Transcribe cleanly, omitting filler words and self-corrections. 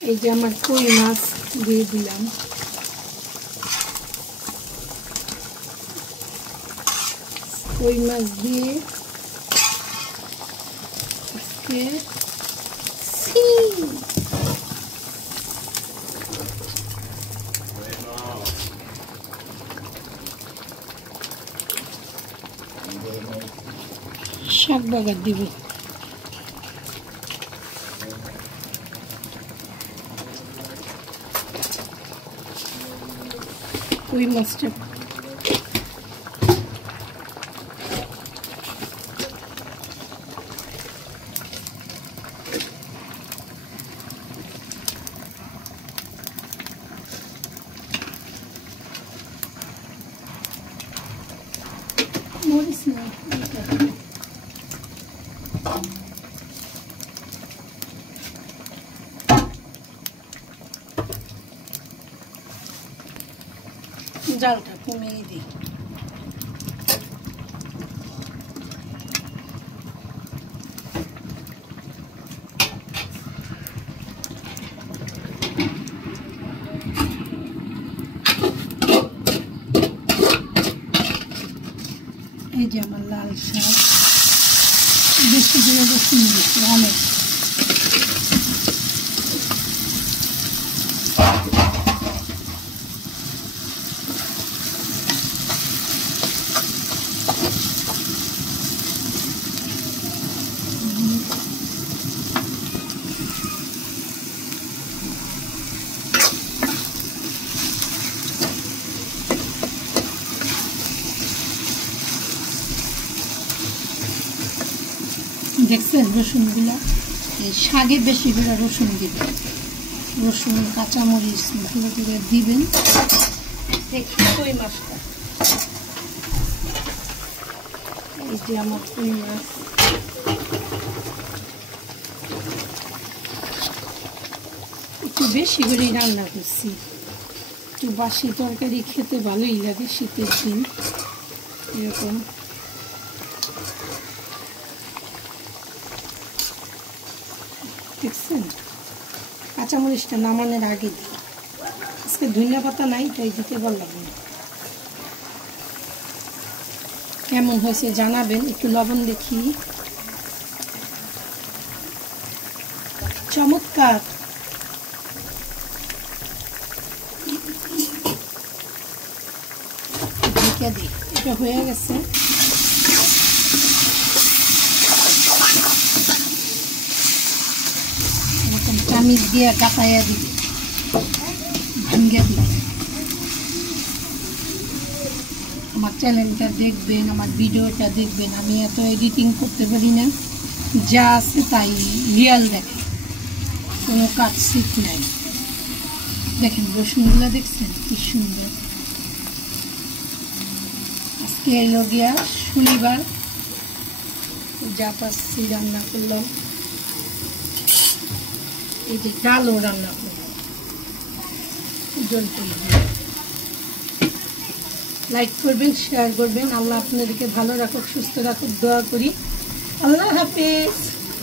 এই যে আমার কই মাছ দিয়ে দিলাম। কই মাছ দিয়ে আজকে শাক বাগার দিব। কই মাছটা মরিচ না জালটা কমিয়ে দিই। এই যে আমার লাল শাক, বেশি করে রসুন দিচ্ছি অনেক। দেখছেন রসুনগুলো, এই শাকে বেশি করে রসুন দিবেন, রসুন কাঁচামরিচ ভালো করে দিবেন। দেখি কই মাছটা, এই যে আমার কই মাছ। একটু বেশি করেই রান্না করছি, একটু বাসি তরকারি খেতে ভালোই লাগে শীতের দিন। এরকম দেখছেন, কাঁচামরিচটা নামানোর আগে দিই। আজকে ধনিয়া পাতা নাই তাই দিতে পারলাম না। কেমন হয়েছে জানাবেন, একটু লবণ দেখি। চমৎকার। ঢেকে দিই, এটা হয়ে গেছে। চামিচ দিয়ে কাটাইয়া দিবে, ভাঙ্গিয়া দিবে। আমার চ্যানেলটা দেখবেন, আমার ভিডিওটা দেখবেন। আমি এত এডিটিং করতে পারি না, যা আছে তাই রিয়াল দেখে, কোনো কাজ শিখ নাই। দেখেন রসুনগুলো দেখছেন কি সুন্দর। আজকে এলো গিয়া শনিবার, যা পাচ্ছি রান্না করলাম। এই যে ডালও রান্না করলাম। লাইক করবেন, শেয়ার করবেন। আল্লাহ আপনাদেরকে ভালো রাখুক, সুস্থ রাখুক, দোয়া করি। আল্লাহ হাফেজ।